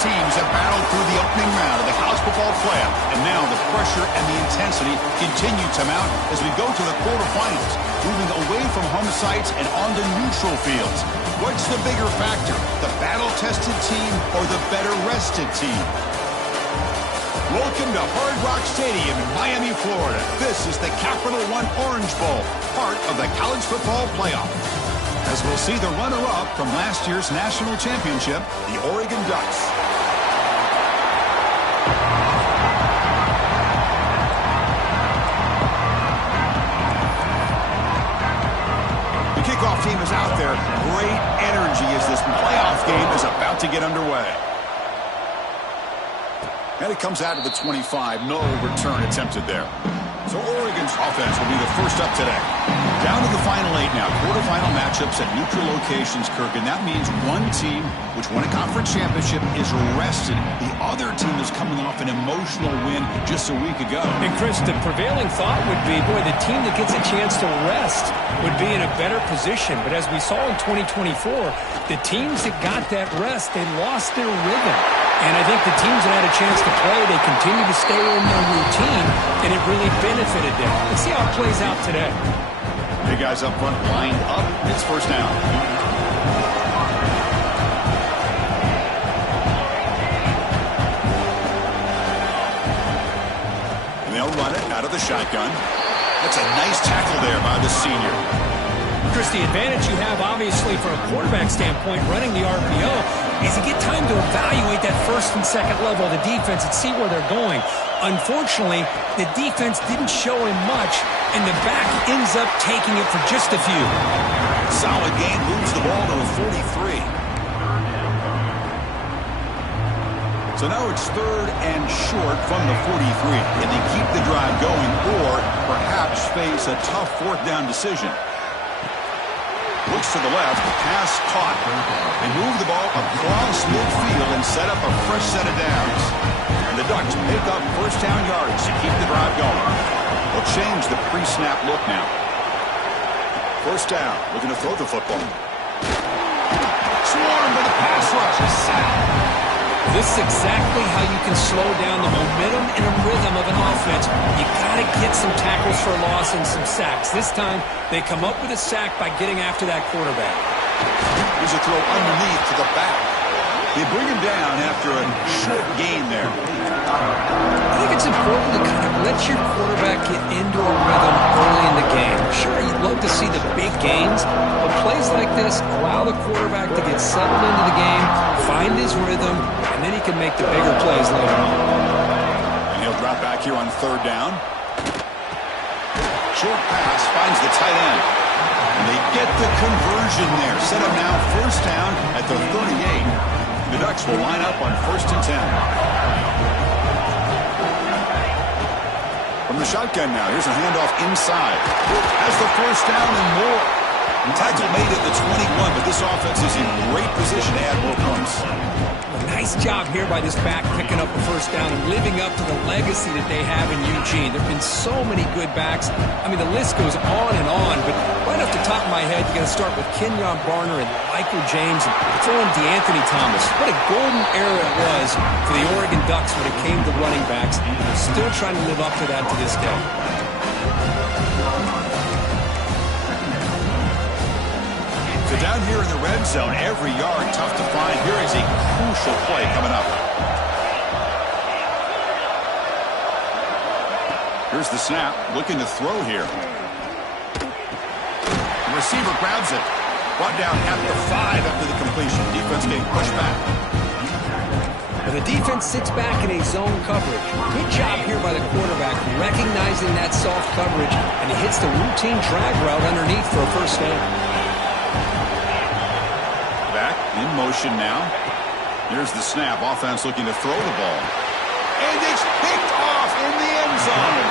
teams have battled through the opening round of the college football playoff, and now the pressure and the intensity continue to mount as we go to the quarterfinals, moving away from home sites and onto neutral fields. What's the bigger factor, the battle-tested team or the better-rested team? Welcome to Hard Rock Stadium in Miami, Florida. This is the Capital One Orange Bowl, part of the college football playoff. As we'll see the runner-up from last year's national championship, the Oregon Ducks. The kickoff team is out there. Great energy as this playoff game is about to get underway. And it comes out to the 25. No return attempted there. So Oregon's offense will be the first up today. Down to the final 8 now. Quarterfinal matchups at neutral locations, Kirk. And that means one team, which won a conference championship, is rested. The other team is coming off an emotional win just a week ago. And, Chris, the prevailing thought would be, boy, the team that gets a chance to rest would be in a better position. But as we saw in 2024, the teams that got that rest, they lost their rhythm. And I think the teams that had a chance to play, they continue to stay in their routine, and it really benefited them. Let's see how it plays out today. Big guys up front lined up. It's first down. And they'll run it out of the shotgun. That's a nice tackle there by the senior. Chris, the advantage you have, obviously, from a quarterback standpoint, running the RPO, is to get time to evaluate that first and second level of the defense and see where they're going. Unfortunately, the defense didn't show him much, and the back ends up taking it for just a few. Solid game, moves the ball to a 43. So now it's third and short from the 43. Can they keep the drive going or perhaps face a tough fourth down decision? Looks to the left, pass caught. They move the ball across midfield and set up a fresh set of downs. And the Ducks pick up first down yards to keep the drive going. They'll change the pre-snap look now. First down, looking to throw the football. Swarmed by the pass rush, a sack. This is exactly how you can slow down the momentum and a rhythm of an offense. You got to get some tackles for loss and some sacks. This time, they come up with a sack by getting after that quarterback. Here's a throw underneath to the back. They bring him down after a short gain there. I think it's important to kind of let your quarterback get into a rhythm early in the game. Sure, you'd love to see the big gains, but plays like this allow the quarterback to get settled into the game, find his rhythm, and then he can make the bigger plays later on. And he'll drop back here on third down. Short pass finds the tight end. And they get the conversion there. Set up now first down at the 38. The Ducks will line up on 1st and 10. From the shotgun now, here's a handoff inside. Has the first down and more. Tackle made at the 21, but this offense is in great position to add more points. Nice job here by this back picking up the first down and living up to the legacy that they have in Eugene. There have been so many good backs. I mean, the list goes on and on, but right off the top of my head, you got to start with Kenyon Barner and Michael James and throw in DeAnthony Thomas. What a golden era it was for the Oregon Ducks when it came to running backs. They're still trying to live up to that to this day. So down here in the red zone, every yard tough to find. Here is a crucial play coming up. Here's the snap, looking to throw here. The receiver grabs it. Brought down at the 5 after the completion. Defense getting pushed back. And the defense sits back in a zone coverage. Good job here by the quarterback, recognizing that soft coverage, and he hits the routine drag route underneath for a first down. In motion now. Here's the snap. Offense looking to throw the ball. And it's picked off in the end zone.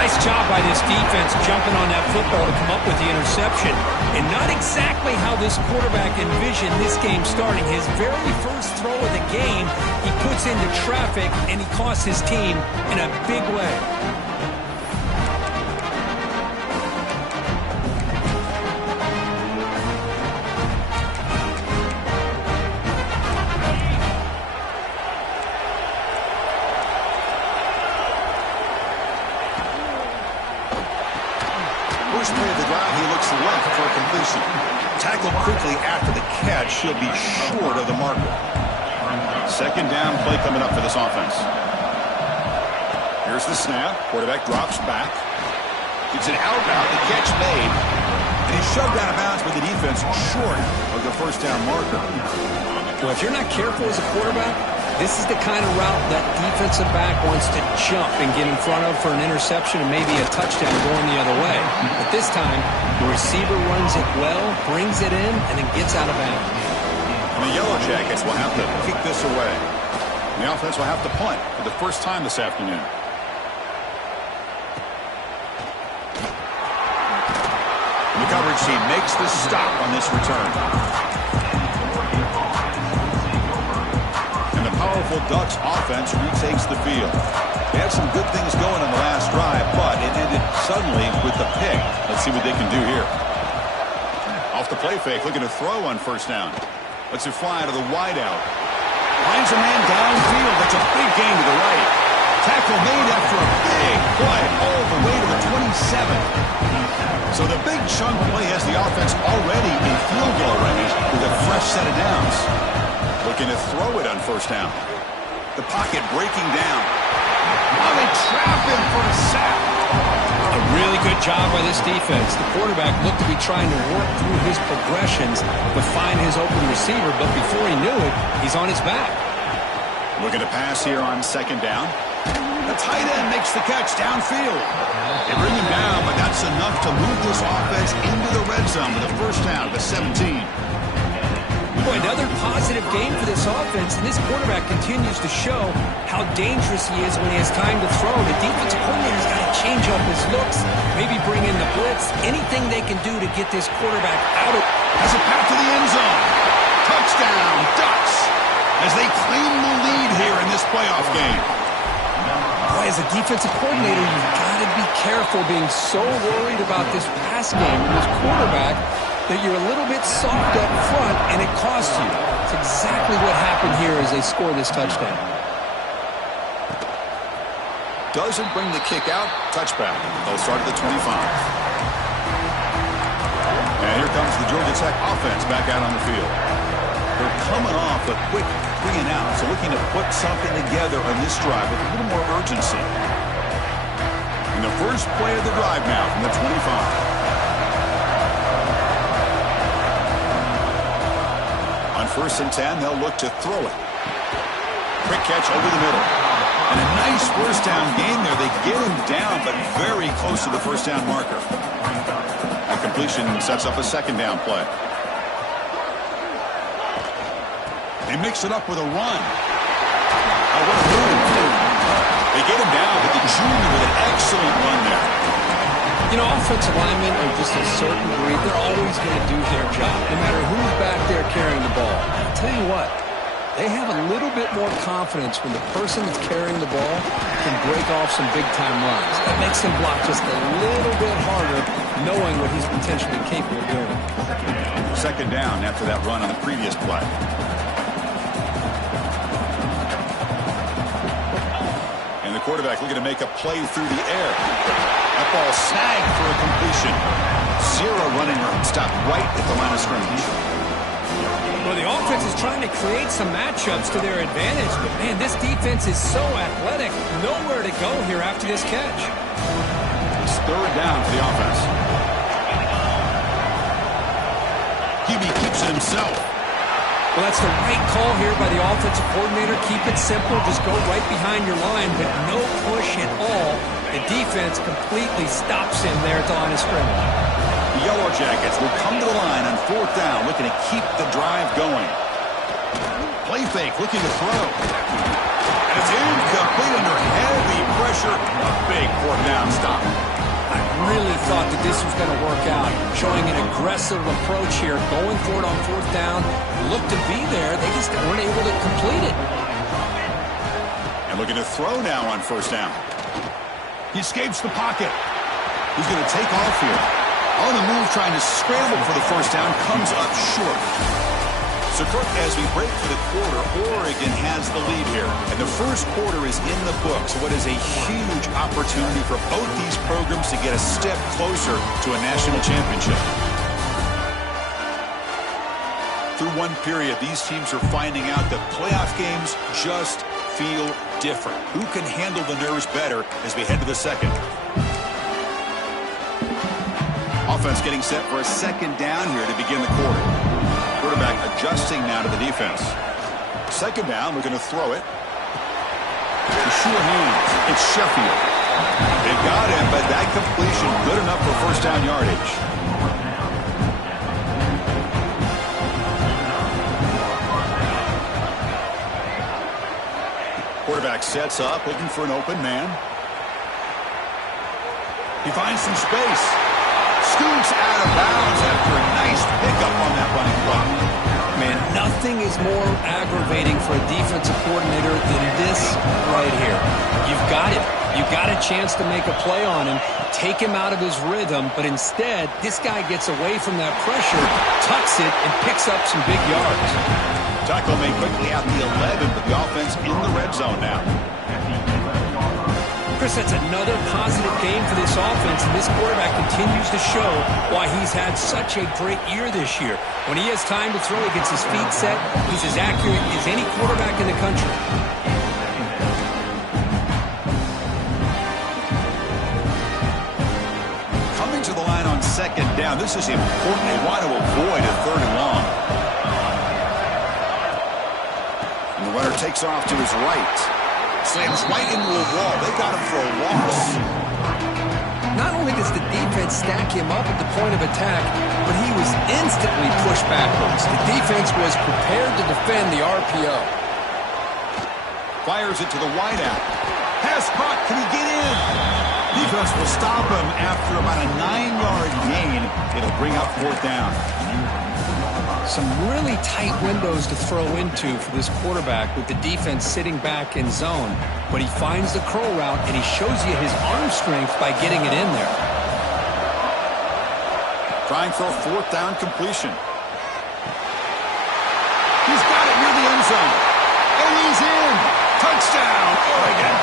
Nice job by this defense jumping on that football to come up with the interception. And not exactly how this quarterback envisioned this game starting. His very first throw of the game, he puts into traffic, and he costs his team in a big way. first play of the drive, he looks left for a completion. Tackled quickly after the catch, he'll be short of the marker. Second down play coming up for this offense. Here's the snap. Quarterback drops back. Gets it out now. The catch made. And he's shoved out of bounds by the defense short of the first down marker. Well, if you're not careful as a quarterback, this is the kind of route that defensive back wants to jump and get in front of for an interception and maybe a touchdown going the other way. But this time, the receiver runs it well, brings it in, and then gets out of bounds. And the Yellow Jackets will have to kick this away. The offense will have to punt for the first time this afternoon. The coverage team makes the stop on this return. And the powerful Ducks offense retakes the field. They had some good things going on the last drive, but it ended suddenly with the pick. Let's see what they can do here. Off the play fake, looking to throw on first down. Lets it fly to the wideout. Finds a man downfield. That's a big gain to the right. Tackle made after a big play all the way to the 27. So the big chunk play has the offense already in field goal range with a fresh set of downs. Looking to throw it on first down. The pocket breaking down. Oh, they trap him for a sack. A really good job by this defense. The quarterback looked to be trying to work through his progressions to find his open receiver, but before he knew it, he's on his back. Looking to pass here on second down. The tight end makes the catch downfield. They bring him down, but that's enough to move this offense into the red zone with a first down at the 17. Boy, another positive game for this offense, and this quarterback continues to show how dangerous he is when he has time to throw. The defensive coordinator's got to change up his looks, maybe bring in the blitz, anything they can do to get this quarterback out of... Has a path to the end zone. Touchdown, Ducks, as they claim the lead here in this playoff game. Boy, as a defensive coordinator, you've got to be careful being so worried about this pass game and this quarterback that you're a little bit soft up front, and it costs you. It's exactly what happened here as they score this touchdown. Doesn't bring the kick out. Touchback. They'll start at the 25. And here comes the Georgia Tech offense back out on the field. They're coming off a quick 3-and-out, so looking to put something together on this drive with a little more urgency. And the first play of the drive now from the 25. On 1st and 10, they'll look to throw it. Quick catch over the middle. And a nice first down gain there. They get him down, but very close to the first down marker. The completion sets up a second down play. They mix it up with a run. Oh, what a move. They get him down, but the junior with an excellent run there. You know, offensive linemen are just a certain breed. They're always going to do their job, no matter who's back there carrying the ball. I'll tell you what, they have a little bit more confidence when the person that's carrying the ball can break off some big-time runs. That makes him block just a little bit harder, knowing what he's potentially capable of doing. Second down after that run on the previous play. And the quarterback looking to make a play through the air. That ball snagged for a completion. Zero running room. Stopped right at the line of scrimmage. Well, the offense is trying to create some matchups to their advantage, but, man, this defense is so athletic. Nowhere to go here after this catch. It's third down for the offense. QB keeps it himself. Well, that's the right call here by the offensive coordinator. Keep it simple. Just go right behind your line, but no push at all. The defense completely stops him there at the line of scrimmage. The Yellow Jackets will come to the line on 4th down, looking to keep the drive going. Play fake, looking to throw. And it's incomplete under heavy pressure. A big 4th down stop. I really thought that this was going to work out, showing an aggressive approach here, going for it on 4th down. Looked to be there. They just weren't able to complete it. And looking to throw now on 1st down. He escapes the pocket. He's going to take off here. On the move, trying to scramble for the 1st down, comes up short. So So, Kirk, as we break for the quarter, Oregon has the lead here. And the first quarter is in the books. What is a huge opportunity for both these programs to get a step closer to a national championship. Through one period, these teams are finding out that playoff games just feel different. Who can handle the nerves better as we head to the second? Offense getting set for a second down here to begin the quarter. Quarterback adjusting now to the defense. Second down, we're going to throw it. To sure hands, it's Sheffield. They've got him, but that completion good enough for first down yardage. Quarterback sets up, looking for an open man. He finds some space. Scoots out of bounds after a nice pickup on that running block. Man, nothing is more aggravating for a defensive coordinator than this right here. You've got it. You've got a chance to make a play on him, take him out of his rhythm, but instead, this guy gets away from that pressure, tucks it, and picks up some big yards. Tackle made quickly out the 11, but the offense in the red zone now. Chris, that's another positive game for this offense, and this quarterback continues to show why he's had such a great year this year. When he has time to throw, he gets his feet set. He's as accurate as any quarterback in the country. Coming to the line on second down. This is important. They want to avoid a third and long. And the runner takes off to his right. Slams right into a wall. They got him for a loss. Not only does the defense stack him up at the point of attack, but he was instantly pushed backwards. The defense was prepared to defend the RPO. Fires it to the wideout. Pass caught. Can he get in? Defense will stop him after about a 9-yard gain. It'll bring up fourth down. Some really tight windows to throw into for this quarterback with the defense sitting back in zone. But he finds the curl route, and he shows you his arm strength by getting it in there. Trying for a fourth down completion. He's got it near the end zone. And he's in. Touchdown, Oregon.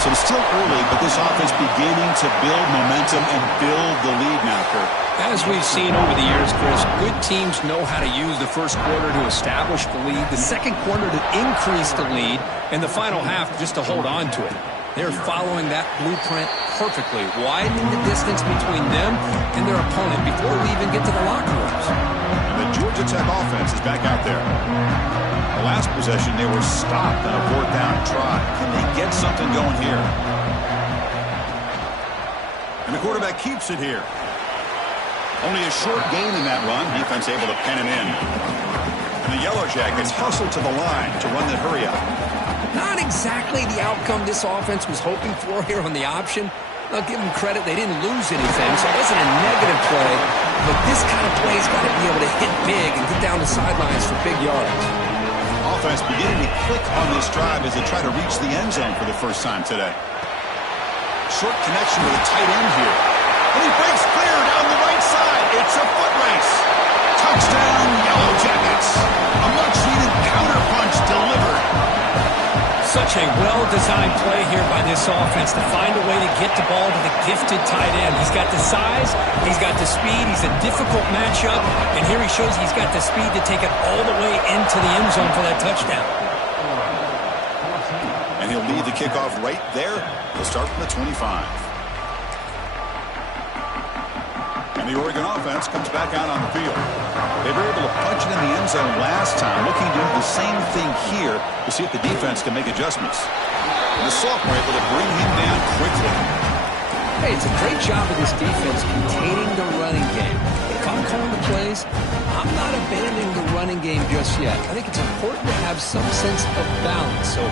So it's still early, but this offense beginning to build momentum and build the lead now, Kurt. As we've seen over the years, Chris, good teams know how to use the first quarter to establish the lead, the second quarter to increase the lead, and the final half just to hold on to it. They're following that blueprint perfectly, widening the distance between them and their opponent before we even get to the locker rooms. And the Georgia Tech offense is back out there. The last possession, they were stopped on a fourth down try. Can they get something going here? And the quarterback keeps it here. Only a short gain in that run. Defense able to pen him in. And the Yellow Jackets hustle to the line to run that hurry up. Not exactly the outcome this offense was hoping for here on the option. I'll give them credit. They didn't lose anything, so it wasn't a negative play. But this kind of play's got to be able to hit big and get down the sidelines for big yards. Offense beginning to click on this drive as they try to reach the end zone for the first time today. Short connection with a tight end here. And he breaks clear down the right side. It's a foot race. Touchdown, Yellow Jackets. A much-needed counterpunch delivered. Such a well-designed play here by this offense to find a way to get the ball to the gifted tight end. He's got the size, he's got the speed, he's a difficult matchup, and here he shows he's got the speed to take it all the way into the end zone for that touchdown. And he'll lead the kickoff right there. He'll start from the 25. And the Oregon offense comes back out on the field. They were able to punch it in the end zone last time, looking to do the same thing here to see if the defense can make adjustments. And the sophomore able to bring him down quickly. Hey, it's a great job of this defense containing the running game. But if I'm calling the plays, I'm not abandoning the running game just yet. I think it's important to have some sense of balance. So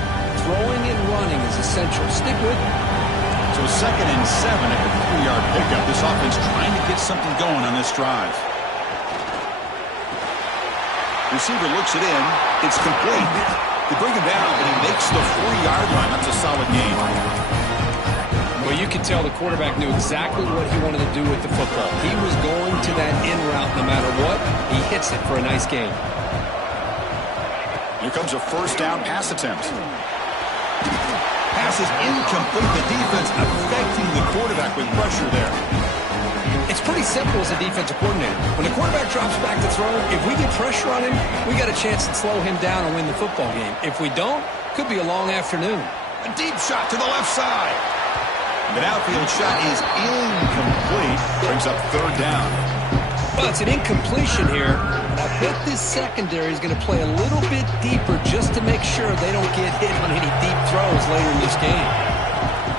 throwing and running is essential. Stick with it. So 2nd and 7 at the 3-yard pickup. This offense trying to get something going on this drive. Receiver looks it in. It's complete. They bring him down, but he makes the 40-yard line. That's a solid gain. Well, you could tell the quarterback knew exactly what he wanted to do with the football. He was going to that in route no matter what. He hits it for a nice gain. Here comes a first down pass attempt. Pass is incomplete. The defense affecting the quarterback with pressure there. It's pretty simple as a defensive coordinator. When the quarterback drops back to throw, if we get pressure on him, we got a chance to slow him down and win the football game. If we don't, could be a long afternoon. A deep shot to the left side. The outfield shot is incomplete. Brings up third down. Well, it's an incompletion here. I bet this secondary is going to play a little bit deeper just to make sure they don't get hit on any deep throws later in this game.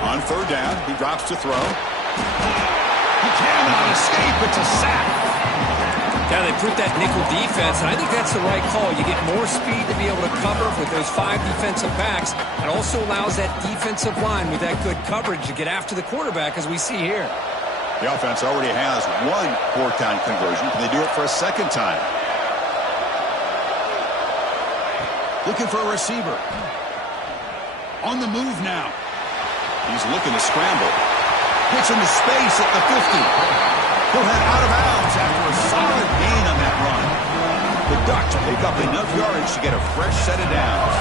On third down, he drops to throw. He cannot escape. It's a sack. Yeah, they put that nickel defense, and I think that's the right call. You get more speed to be able to cover with those 5 defensive backs. It also allows that defensive line with that good coverage to get after the quarterback, as we see here. The offense already has one fourth down conversion. Can they do it for a second time? Looking for a receiver. On the move now. He's looking to scramble. Gets into space at the 50. He'll head out of bounds after a solid gain on that run. The Ducks pick up enough yardage to get a fresh set of downs.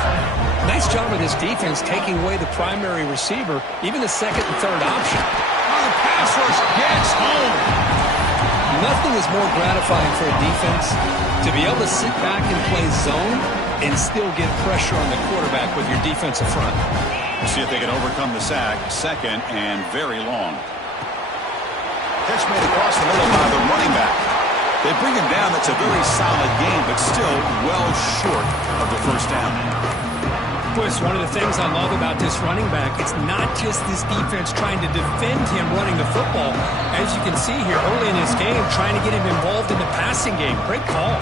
Nice job of this defense taking away the primary receiver, even the second and third option. The pass rush gets home. Nothing is more gratifying for a defense to be able to sit back and play zone and still get pressure on the quarterback with your defensive front. We'll see if they can overcome the sack. Second and very long. Catch made across the middle by the running back. They bring him down. That's a very solid game, but still well short of the first down. Chris, one of the things I love about this running back, it's not just this defense trying to defend him running the football. As you can see here early in this game, trying to get him involved in the passing game. Great call.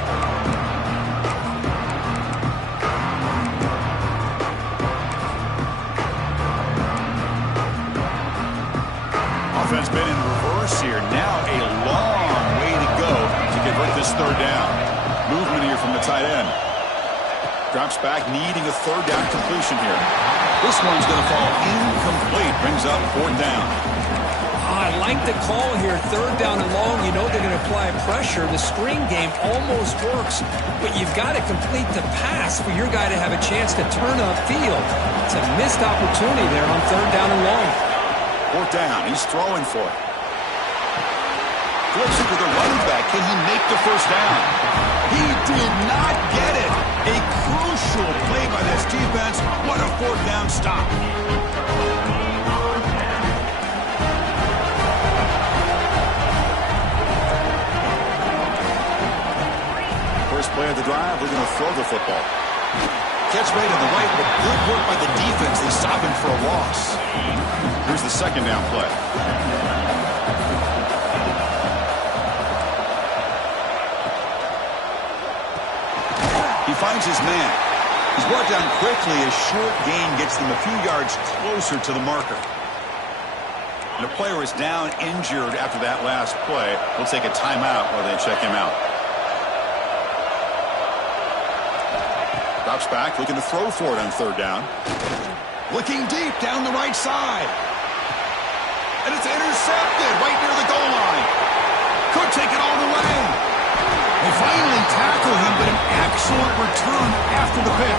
Offense been in reverse here. Now a long way to go to convert this third down. Movement here from the tight end. Drops back, needing a third down completion here. This one's going to fall incomplete. Brings up fourth down. I like the call here. Third down and long. You know they're going to apply pressure. The screen game almost works, but you've got to complete the pass for your guy to have a chance to turn upfield. It's a missed opportunity there on third down and long. Fourth down. He's throwing for it. Flips it to the running back. Can he make the first down? He did not get it. A crucial play by this defense. What a fourth down stop. First play of the drive, we're going to throw the football. Catch made on the right, but good work by the defense. They stop him for a loss. Here's the second down play. He finds his man. He's brought down quickly. A short gain gets them a few yards closer to the marker. And the player is down injured after that last play. We'll take a timeout while they check him out. Drops back, looking to throw for it on third down. Looking deep down the right side. And it's intercepted right near the goal line. Could take it all the way. They finally tackle him, but an excellent return after the pick.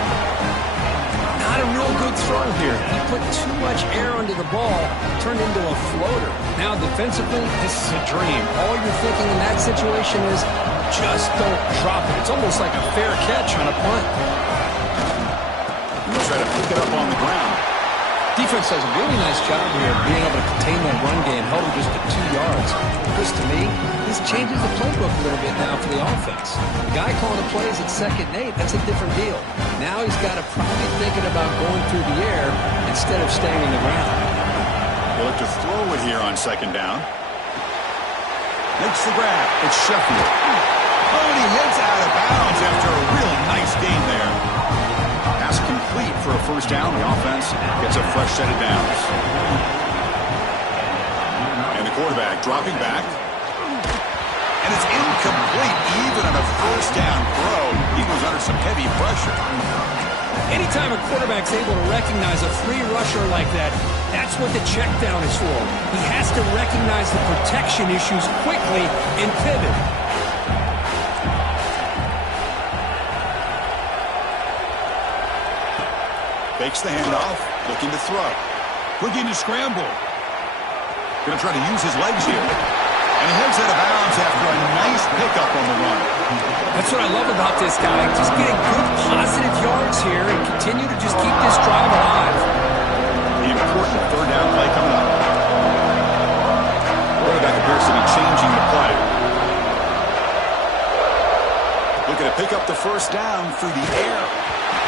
Not a real good throw here. He put too much air under the ball, turned into a floater. Now defensively, this is a dream. All you're thinking in that situation is just don't drop it. It's almost like a fair catch on a punt. He'll try to pick it up on the ground. Defense does a really nice job here of being able to contain that run game, held him just to 2 yards. Chris, to me, this changes the playbook a little bit now for the offense. The guy calling the plays at 2nd and 8, that's a different deal. Now he's got to probably thinking about going through the air instead of staying on the ground. They'll look to throw it here on second down. Makes the grab. It's Sheffield. Oh, and he heads out of bounds after a real nice gain there. Pass complete for a first down. The offense gets a fresh set of downs. And the quarterback dropping back. And it's incomplete even on a first down throw. He was under some heavy pressure. Anytime a quarterback's able to recognize a free rusher like that, that's what the check down is for. He has to recognize the protection issues quickly and pivot. Takes the handoff, looking to throw. Looking to scramble. Going to try to use his legs here. And he heads out of bounds after a nice pickup on the run. That's what I love about this guy. Just getting good positive yards here and continue to just keep this drive alive. The important third down play coming up. Quarterback appears to be changing the play. Looking to pick up the first down through the air.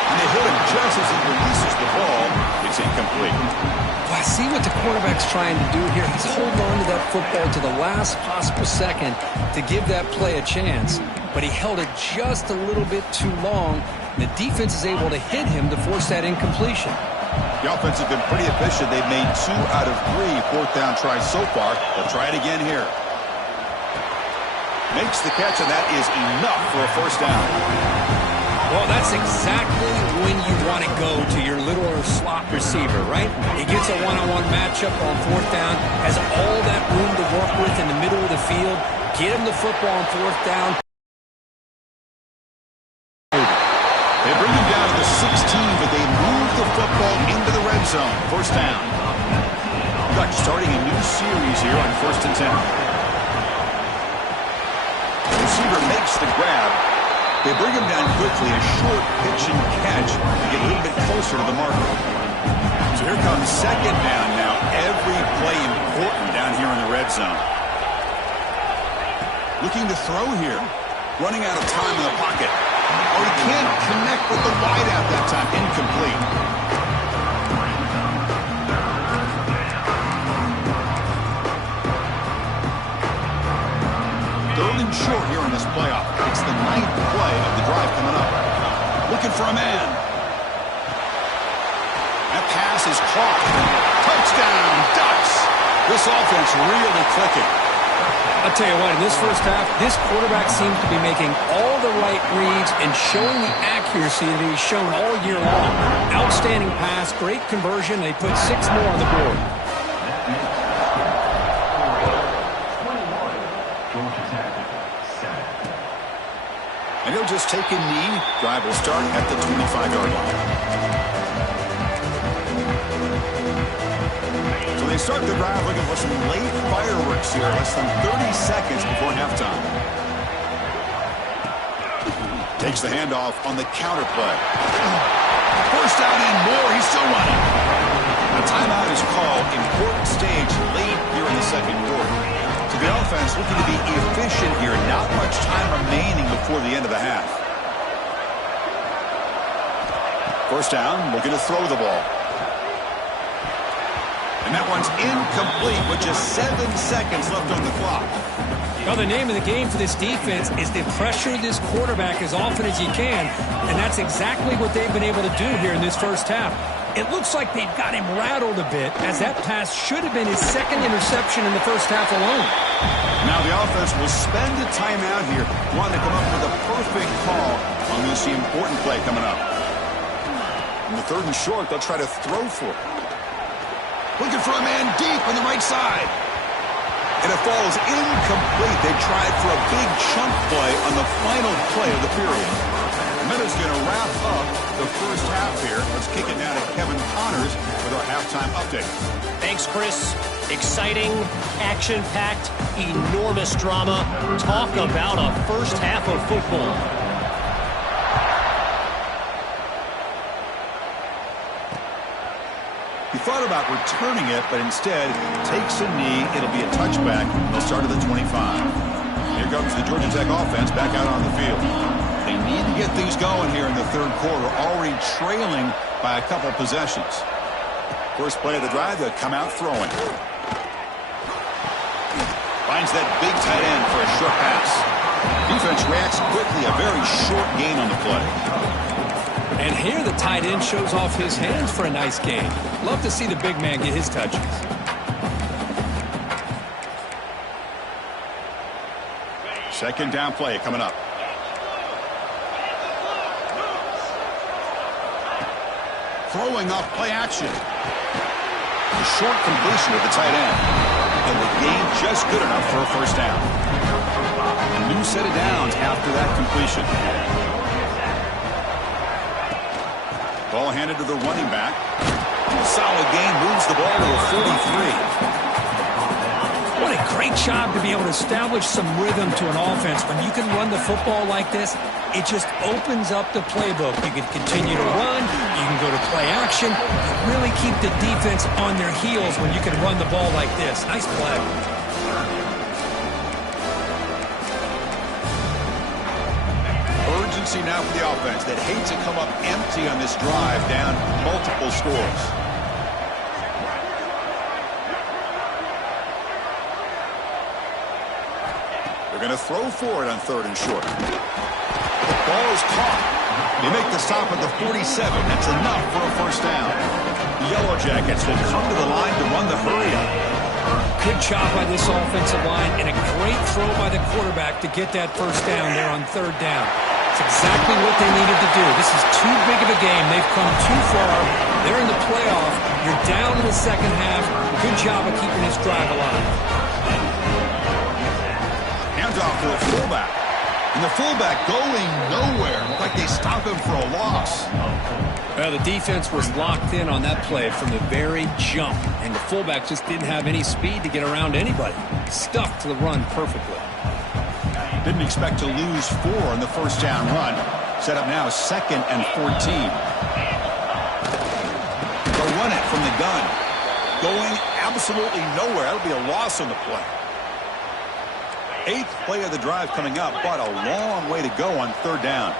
And they hit him just as he releases the ball. It's incomplete. Well, I see what the quarterback's trying to do here. He's holding on to that football to the last possible second to give that play a chance. But he held it just a little bit too long. The defense is able to hit him to force that incompletion. The offense has been pretty efficient. They've made 2 out of 3 fourth down tries so far. They'll try it again here. Makes the catch, and that is enough for a first down. Well, that's exactly when you want to go to your little slot receiver, right? He gets a one-on-one matchup on fourth down, has all that room to work with in the middle of the field. Get him the football on fourth down. They bring him down to the 16, but they move the football into the red zone. First down. Ducks starting a new series here on 1st and 10. The receiver makes the grab. They bring him down quickly, a short pitch and catch to get a little bit closer to the marker. So here comes second down now. Every play important down here in the red zone. Looking to throw here. Running out of time in the pocket. Oh, he can't connect with the wideout that time. Incomplete. Third and short here in this playoff. It's the 9th play of the drive coming up. Looking for a man. That pass is caught. Touchdown, Ducks. This offense really clicking. I'll tell you what, in this first half, this quarterback seems to be making all the right reads and showing the accuracy that he's shown all year long. Outstanding pass, great conversion, and they put 6 more on the board. And he'll just take a knee. Drive will start at the 25-yard line. So they start the drive looking for some late fireworks here. Less than 30 seconds before halftime. Takes the handoff on the counter play. First down and more. He's still running. A timeout is called. Important stage late here in the second quarter. So the offense looking to be efficient here. Not much time remaining before the end of the half. First down, looking to throw the ball. And that one's incomplete with just 7 seconds left on the clock. Well, the name of the game for this defense is to pressure this quarterback as often as you can, and that's exactly what they've been able to do here in this first half. It looks like they've got him rattled a bit, as that pass should have been his 2nd interception in the first half alone. Now the offense will spend a timeout here, wanting to come up with a perfect call on this important play coming up. In the 3rd and short, they'll try to throw for it. Looking for a man deep on the right side. And it falls incomplete. They tried for a big chunk play on the final play of the period. Minutes going to wrap up the first half here. Let's kick it down to Kevin Connors with our halftime update. Thanks, Chris. Exciting, action-packed, enormous drama. Talk about a first half of football. He thought about returning it, but instead takes a knee. It'll be a touchback. They'll start at the 25. Here comes the Georgia Tech offense back out on the field. They need to get things going here in the 3rd quarter, already trailing by a couple possessions. First play of the drive, they'll come out throwing. Finds that big tight end for a short pass. Defense reacts quickly, a very short gain on the play. And here the tight end shows off his hands for a nice gain. Love to see the big man get his touches. Second down play coming up. Throwing off play action. A short completion with the tight end. And the gain just good enough for a first down. A new set of downs after that completion. Ball handed to the running back. Solid gain, moves the ball to a 43. What a great job to be able to establish some rhythm to an offense. When you can run the football like this, it just opens up the playbook. You can continue to run. You can go to play action. You really keep the defense on their heels when you can run the ball like this. Nice play. Urgency now for the offense that hates to come up empty on this drive, down multiple scores. They're going to throw for it on 3rd and short. The ball is caught. They make the stop at the 47. That's enough for a first down. The Yellow Jackets will come to the line to run the hurry-up. Good job by this offensive line and a great throw by the quarterback to get that first down there on 3rd down. It's exactly what they needed to do. This is too big of a game. They've come too far. They're in the playoff. You're down in the second half. Good job of keeping this drive alive. Off to a fullback. And the fullback going nowhere. Looked like they stopped him for a loss. Well, the defense was locked in on that play from the very jump. And the fullback just didn't have any speed to get around anybody. Stuck to the run perfectly. Didn't expect to lose 4 on the first down run. Set up now 2nd and 14. They'll run it from the gun. Going absolutely nowhere. That'll be a loss on the play. 8th play of the drive coming up, but a long way to go on 3rd down.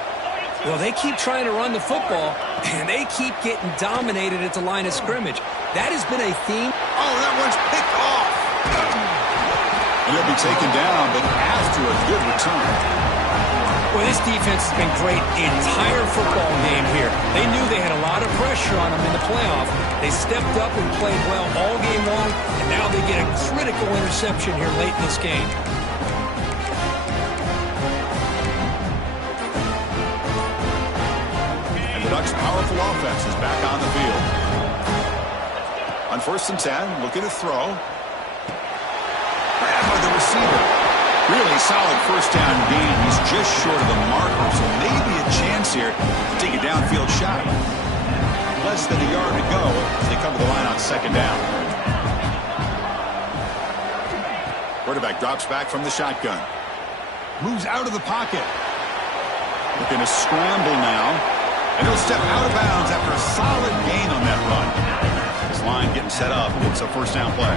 Well, they keep trying to run the football, and they keep getting dominated at the line of scrimmage. That has been a theme. Oh, that one's picked off. And he'll be taken down, but after a good return. Well, this defense has been great the entire football game here. They knew they had a lot of pressure on them in the playoff. They stepped up and played well all game long, and now they get a critical interception here late in this game. Ducks' powerful offense is back on the field. On 1st and 10, looking to throw. Grabbed by the receiver. Really solid first down gain. He's just short of the marker, so maybe a chance here to take a downfield shot. Less than a yard to go as they come to the line on 2nd down. Quarterback drops back from the shotgun. Moves out of the pocket. Looking to scramble now. And he'll step out of bounds after a solid gain on that run. This line getting set up. It's a first down play.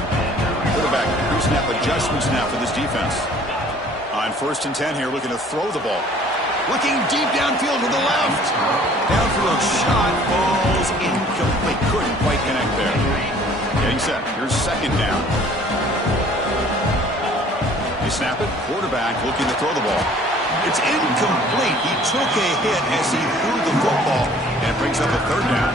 Quarterback pre-snap adjustments now for this defense. On 1st and 10 here, looking to throw the ball. Looking deep downfield to the left. Downfield shot falls incomplete. Couldn't quite connect there. Getting set. Here's 2nd down. They snap it. Quarterback looking to throw the ball. It's incomplete. He took a hit as he threw the football, and it brings up a 3rd down.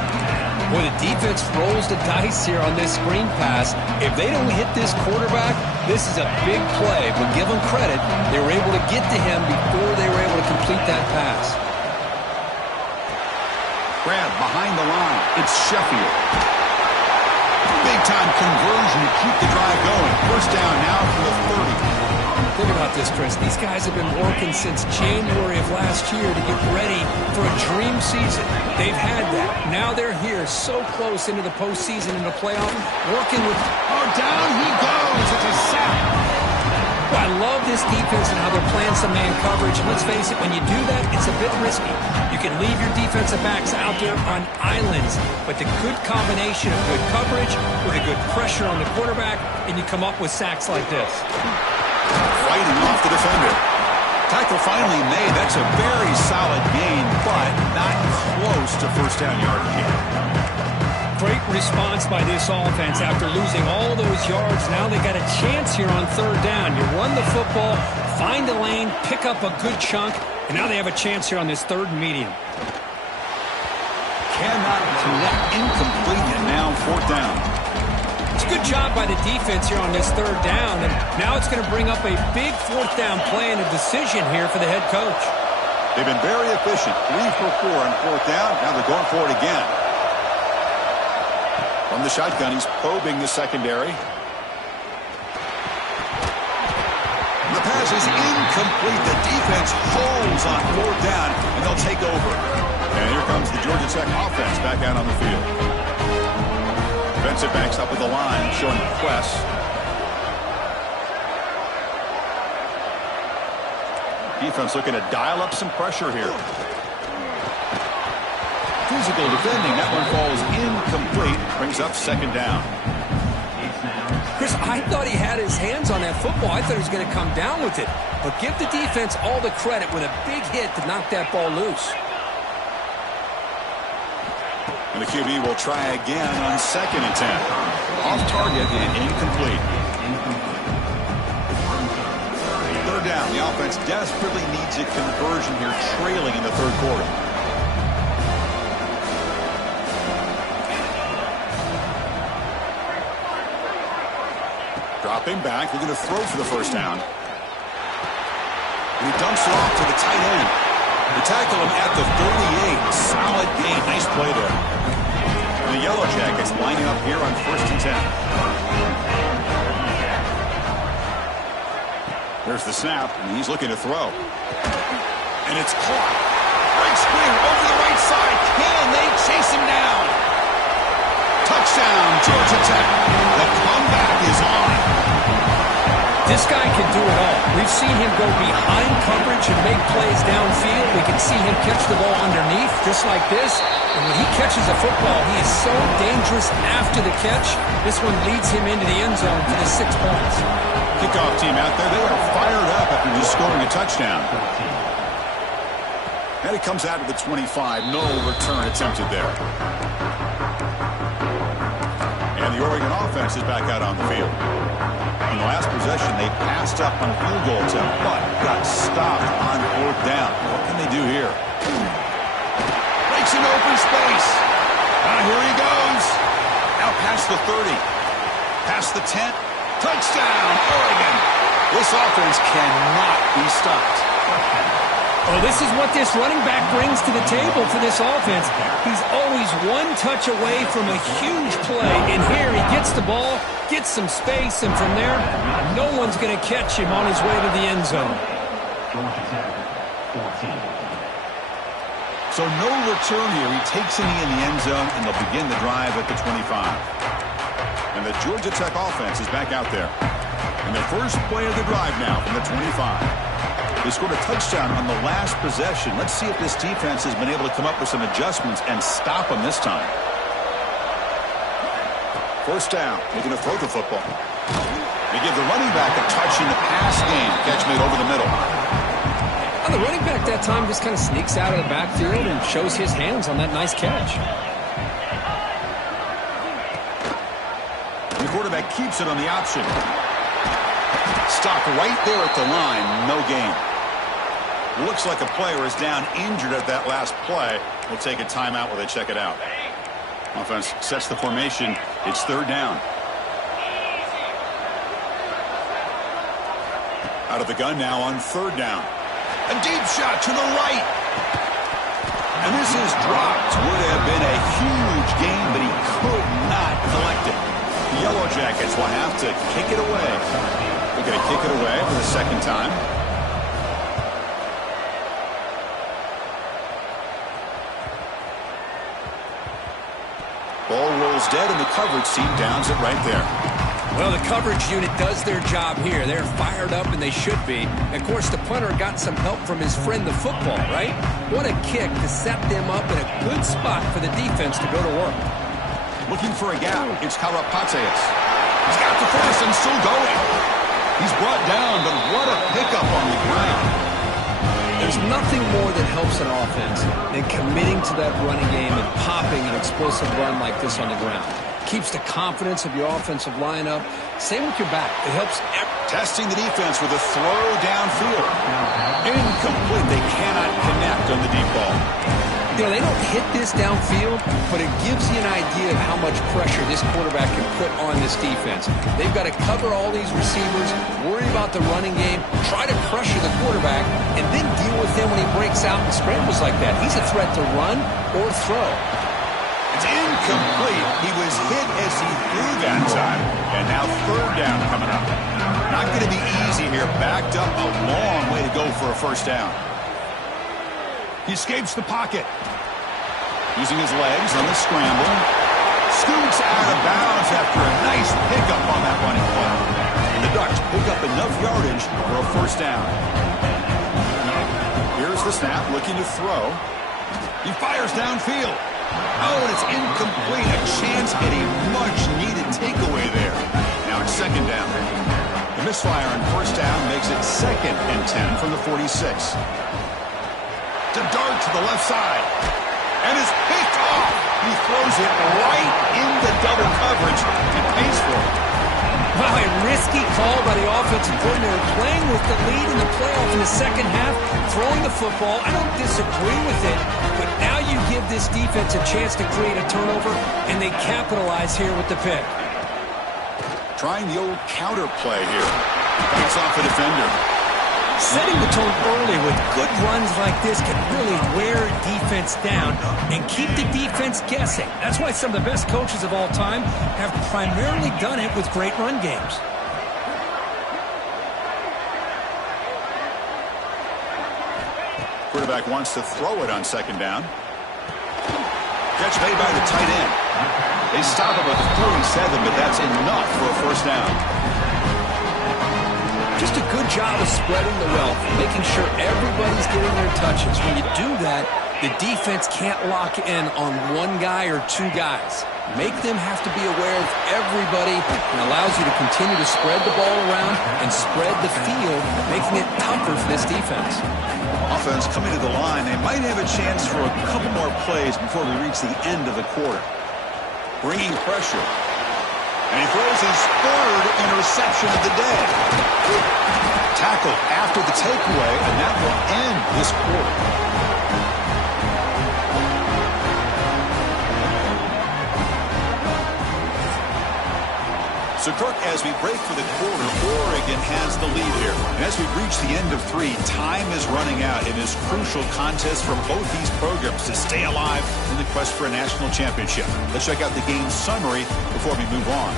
Boy, the defense rolls the dice here on this screen pass. If they don't hit this quarterback, this is a big play. But give them credit, they were able to get to him before they were able to complete that pass. Grab behind the line. It's Sheffield. Big-time conversion to keep the drive going. First down now from the 30. Think about this, Chris. These guys have been working since January of last year to get ready for a dream season. They've had that. Now they're here so close into the postseason and the playoff, working with... Oh, down he goes. It's a sack. Well, I love this defense and how they're playing some man coverage. And let's face it, when you do that, it's a bit risky. You can leave your defensive backs out there on islands, but the good combination of good coverage with a good pressure on the quarterback, and you come up with sacks like this. Fighting off the defender. Tackle finally made. That's a very solid gain, but not close to first down yardage yet. Great response by this offense after losing all those yards. Now they got a chance here on 3rd down. You run the football, find a lane, pick up a good chunk, and now they have a chance here on this 3rd and medium. Cannot connect, incomplete, and now 4th down. It's a good job by the defense here on this 3rd down, and now it's going to bring up a big 4th down play and a decision here for the head coach. They've been very efficient. 3 for 4 on 4th down. Now they're going for it again. From the shotgun, he's probing the secondary. The pass is incomplete. The defense holds on 4th down, and they'll take over. And here comes the Georgia Tech offense back out on the field. Defensive backs up at the line, showing press. Defense looking to dial up some pressure here. Physical defending. That one falls incomplete. Brings up second down. Chris, I thought he had his hands on that football. I thought he was going to come down with it. But give the defense all the credit with a big hit to knock that ball loose. And the QB will try again on second and 10. Off target and incomplete. Third down. The offense desperately needs a conversion here, trailing in the third quarter. Dropping back, looking to throw for the first down. And he dumps it off to the tight end. They tackle him at the 38. Solid gain. Nice play there. And the Yellow Jackets lining up here on first and 10. There's the snap, and he's looking to throw. And it's caught. Great screen over the right side. Can they chase him down? Touchdown, Georgia Tech. The comeback is on. This guy can do it all. We've seen him go behind coverage and make plays downfield. We can see him catch the ball underneath, just like this. And when he catches a football, he is so dangerous after the catch. This one leads him into the end zone for the 6 points. Kickoff team out there, they are fired up after just scoring a touchdown. And it comes out of the 25. No return attempted there. And the Oregon offense is back out on the field. On the last possession, they passed up on a field goal attempt, but got stopped on fourth down. What can they do here? Breaks an open space. Here he goes. Now past the 30. Past the 10. Touchdown, Oregon. This offense cannot be stopped. Well, this is what this running back brings to the table for this offense. He's always one touch away from a huge play. And here he gets the ball, gets some space, and from there, no one's going to catch him on his way to the end zone. So no return here. He takes it in the end zone, and they'll begin the drive at the 25. And the Georgia Tech offense is back out there. And the first play of the drive now from the 25. They scored a touchdown on the last possession. Let's see if this defense has been able to come up with some adjustments and stop them this time. First down, looking to throw the football. They give the running back a touch in the pass game. Catch made over the middle. And the running back that time just kind of sneaks out of the backfield and shows his hands on that nice catch. The quarterback keeps it on the option. Stop right there at the line. No gain. Looks like a player is down injured at that last play. We'll take a timeout while they check it out. Offense sets the formation. It's third down. Out of the gun now on third down. A deep shot to the right. And this is dropped. Would have been a huge gain, but he could not collect it. The Yellow Jackets will have to kick it away. They're going to kick it away for the second time. Ball rolls dead, and the coverage team downs it right there. Well, the coverage unit does their job here. They're fired up, and they should be. Of course, the punter got some help from his friend, the football, right? What a kick to set them up in a good spot for the defense to go to work. Looking for a gap. It's Karapateas. He's got the first and still going. He's brought down, but what a pickup on the ground. There's nothing more that helps an offense than committing to that running game and popping an explosive run like this on the ground. Keeps the confidence of your offensive lineup. Same with your back. It helps. Testing the defense with a throw downfield. Incomplete. They cannot connect on the deep ball. You know, they don't hit this downfield, but it gives you an idea of how much pressure this quarterback can put on this defense. They've got to cover all these receivers, worry about the running game, try to pressure the quarterback, and then deal with him when he breaks out and scrambles like that. He's a threat to run or throw. It's incomplete. He was hit as he threw that time. And now third down coming up. Not going to be easy here. Backed up a long way to go for a first down. He escapes the pocket. Using his legs on the scramble. Scoots out of bounds after a nice pickup on that running play. And the Ducks pick up enough yardage for a first down. Here's the snap, looking to throw. He fires downfield. Oh, and it's incomplete. A chance at a much-needed takeaway there. Now it's second down. The misfire on first down makes it 2nd and 10 from the 46. To dart to the left side. And is picked off. He throws it right into double coverage and pays for it. Wow, a risky call by the offensive coordinator, playing with the lead in the playoff in the second half, throwing the football. I don't disagree with it, but now you give this defense a chance to create a turnover, and they capitalize here with the pick. Trying the old counter play here. Backs off a defender. Setting the tone early with good runs like this can really wear defense down and keep the defense guessing. That's why some of the best coaches of all time have primarily done it with great run games. Quarterback wants to throw it on second down. Catch made by the tight end. They stop him at 47, but that's enough for a first down. Just a good job of spreading the wealth, making sure everybody's getting their touches. When you do that, the defense can't lock in on one guy or two guys. Make them have to be aware of everybody and allows you to continue to spread the ball around and spread the field, making it tougher for this defense. Offense coming to the line. They might have a chance for a couple more plays before we reach the end of the quarter. Bringing pressure. And he throws his 3rd interception of the day. Tackle after the takeaway, and that will end this quarter. So, Kirk, as we break for the quarter, Oregon has the lead here. And as we reach the end of 3, time is running out in this crucial contest for both these programs to stay alive in the quest for a national championship. Let's check out the game summary before we move on.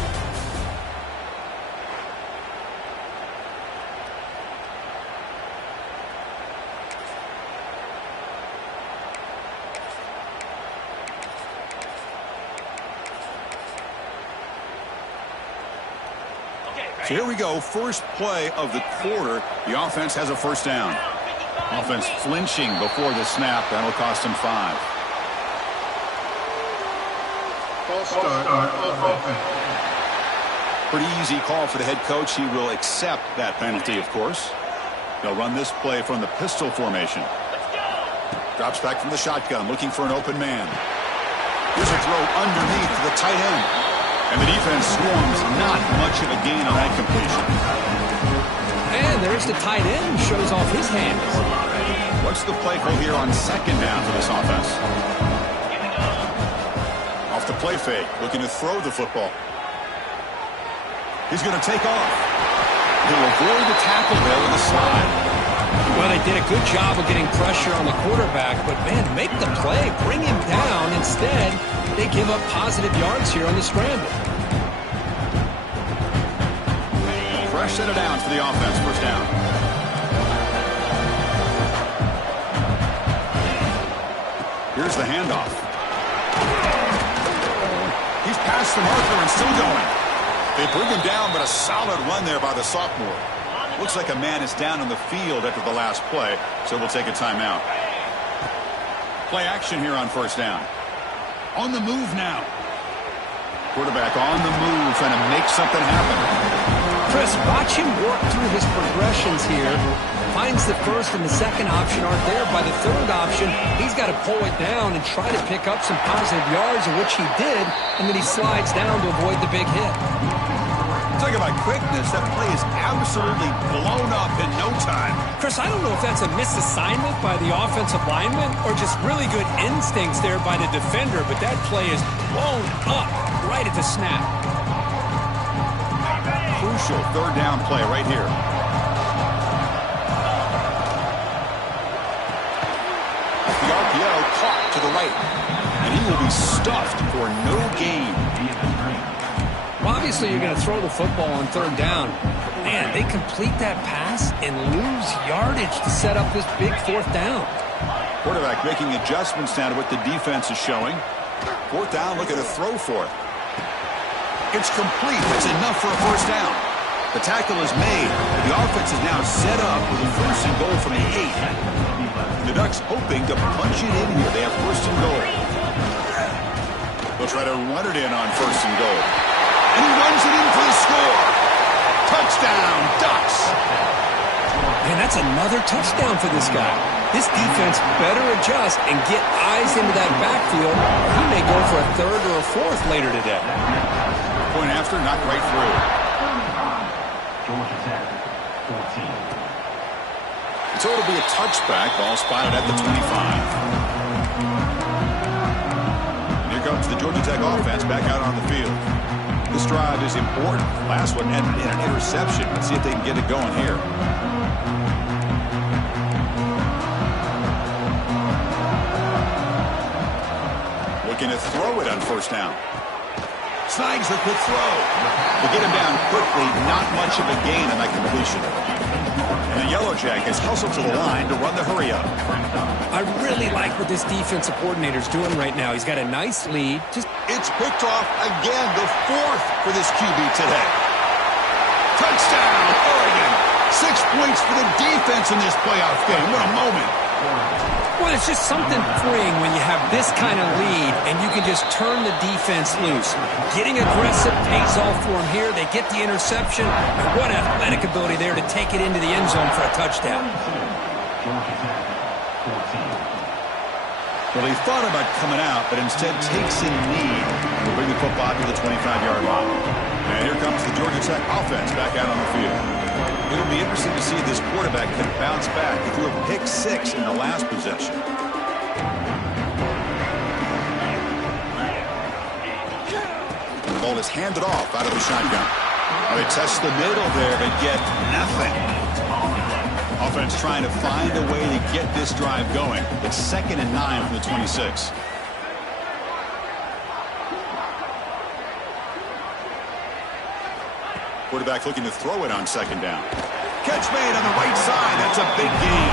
So here we go, first play of the quarter. The offense has a first down. Offense flinching before the snap. That'll cost him 5. False start offense. Pretty easy call for the head coach. He will accept that penalty, of course. They'll run this play from the pistol formation. Drops back from the shotgun, looking for an open man. Here's a throw underneath to the tight end. And the defense swarms, not much of a gain on that completion. And there's the tight end, shows off his hands. What's the play call here on second down for this offense? Off the play fake, looking to throw the football. He's going to take off. He'll avoid the tackle there with a slide. Well, they did a good job of getting pressure on the quarterback, but, man, make the play, bring him down. Instead, they give up positive yards here on the scramble. Fresh set of downs for the offense, first down. Here's the handoff. He's past the marker and still going. They bring him down, but a solid run there by the sophomore. Looks like a man is down on the field after the last play, so we'll take a timeout. Play action here on first down. On the move now. Quarterback on the move, trying to make something happen. Chris, watch him work through his progressions here. Finds the first and the second option aren't there. By the third option, he's got to pull it down and try to pick up some positive yards, of which he did, and then he slides down to avoid the big hit. Talk about quickness. That play is absolutely blown up in no time. Chris, I don't know if that's a misassignment by the offensive lineman or just really good instincts there by the defender, but that play is blown up right at the snap. Crucial third down play right here. The RPO caught to the right, and he will be stuffed for no gain. Well, obviously, you're going to throw the football on third down. Man, they complete that pass and lose yardage to set up this big fourth down. Quarterback making adjustments now to what the defense is showing. Fourth down, look at a throw for it. It's complete. That's enough for a first down. The tackle is made. The offense is now set up with a first and goal from the 8. The Ducks hoping to punch it in here. They have first and goal. They'll try to run it in on first and goal. And he runs it in for the score. Touchdown, Ducks. Man, that's another touchdown for this guy. This defense better adjust and get eyes into that backfield. He may go for a third or a fourth later today. Point after, knocked right through. Georgia Tech, 14. So it'll be a touchback. Ball spotted at the 25. And here comes the Georgia Tech offense back out on the field. This drive is important. Last one ended in an interception. Let's see if they can get it going here. Looking to throw it on first down. Snags the quick throw. They get him down quickly. Not much of a gain on that completion. And the Yellow Jackets hustle to the line to run the hurry up. I really like what this defensive coordinator's doing right now. He's got a nice lead. It's picked off again, the fourth for this QB today. Touchdown, Oregon. 6 points for the defense in this playoff game. What a moment. Well, it's just something freeing when you have this kind of lead and you can just turn the defense loose. Getting aggressive pays off for them here. They get the interception. And what athletic ability there to take it into the end zone for a touchdown. Well, he thought about coming out, but instead takes a knee and will bring the football to the 25-yard line. And here comes the Georgia Tech offense back out on the field. It'll be interesting to see if this quarterback can bounce back. He threw a pick 6 in the last possession. The ball is handed off out of the shotgun. They test the middle there, but get nothing. Offense trying to find a way to get this drive going. It's 2nd and 9 from the 26. Quarterback looking to throw it on 2nd down. Catch made on the right side. That's a big gain.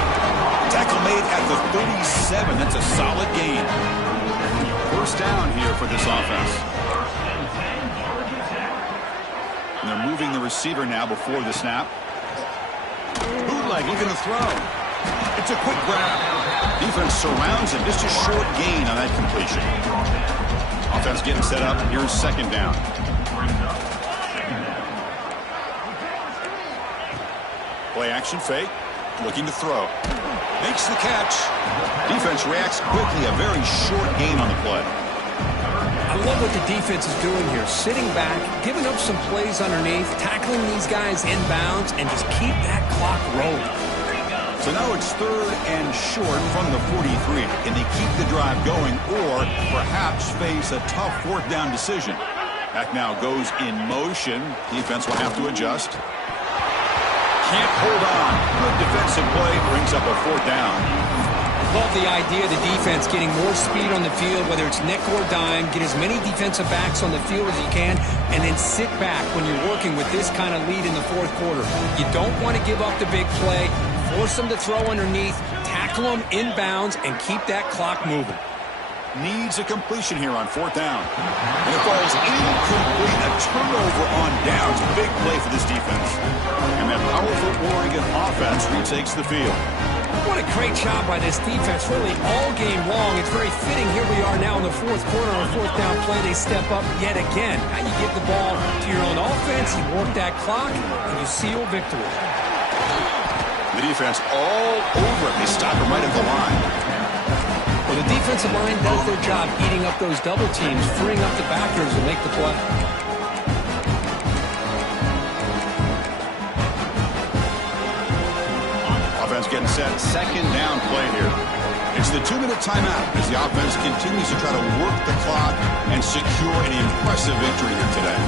Tackle made at the 37. That's a solid gain. First down here for this offense. And they're moving the receiver now before the snap. Bootleg looking to throw. It's a quick grab. Defense surrounds him. Just a short gain on that completion. Offense getting set up. Here's 2nd down. Play action fake. Looking to throw. Makes the catch. Defense reacts quickly. A very short gain on the play. I love what the defense is doing here. Sitting back, giving up some plays underneath, tackling these guys inbounds, and just keep that clock rolling. So now it's 3rd and short from the 43. Can they keep the drive going or perhaps face a tough 4th down decision? Back now goes in motion. Defense will have to adjust. Can't hold on. Good defensive play brings up a 4th down. Love the idea of the defense getting more speed on the field, whether it's nickel or dime, get as many defensive backs on the field as you can, and then sit back when you're working with this kind of lead in the 4th quarter. You don't want to give up the big play, force them to throw underneath, tackle them inbounds, and keep that clock moving. Needs a completion here on 4th down. And it falls incomplete. A turnover on downs. Big play for this defense. And that powerful Oregon offense retakes the field. What a great job by this defense, really all game long. It's very fitting. Here we are now in the 4th quarter on a 4th down play. They step up yet again. Now you get the ball to your own offense, you work that clock, and you seal victory. The defense all over it. They stop him right at the line. Well, the defensive line does their job eating up those double teams, freeing up the backers to make the play. Offense getting set. 2nd down play here. It's the 2-minute timeout as the offense continues to try to work the clock and secure an impressive victory here today.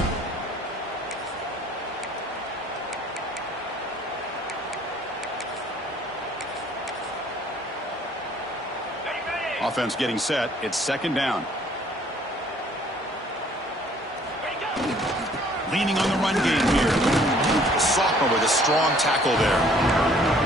Offense getting set. It's 2nd down. Leaning on the run game here. sophomore with a strong tackle there.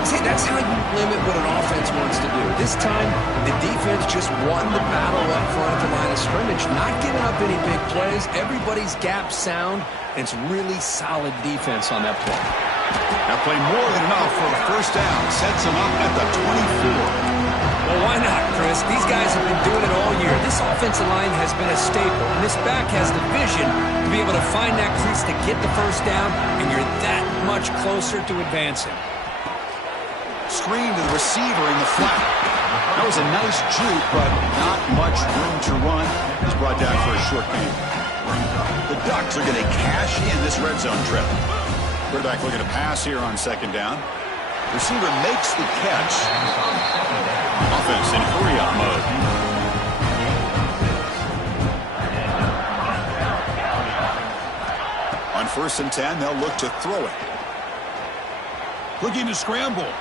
See, that's how you limit what an offense wants to do. This time, the defense just won the battle up front at the line of scrimmage, not giving up any big plays. Everybody's gap sound, and it's really solid defense on that play. That play more than enough for a first down. Sets him up at the 24. Well, why not, Chris? These guys have been doing it all year. This offensive line has been a staple, and this back has the vision to be able to find that crease to get the first down, and you're that much closer to advancing. Screen to the receiver in the flat. That was a nice juke, but not much room to run. He's brought down for a short gain. The Ducks are going to cash in this red zone trip. Quarterback looking to pass here on second down. Receiver makes the catch. Offense in hurry-up mode. On 1st and 10, they'll look to throw it. Looking to scramble.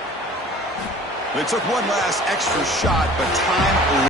They took one last extra shot, but time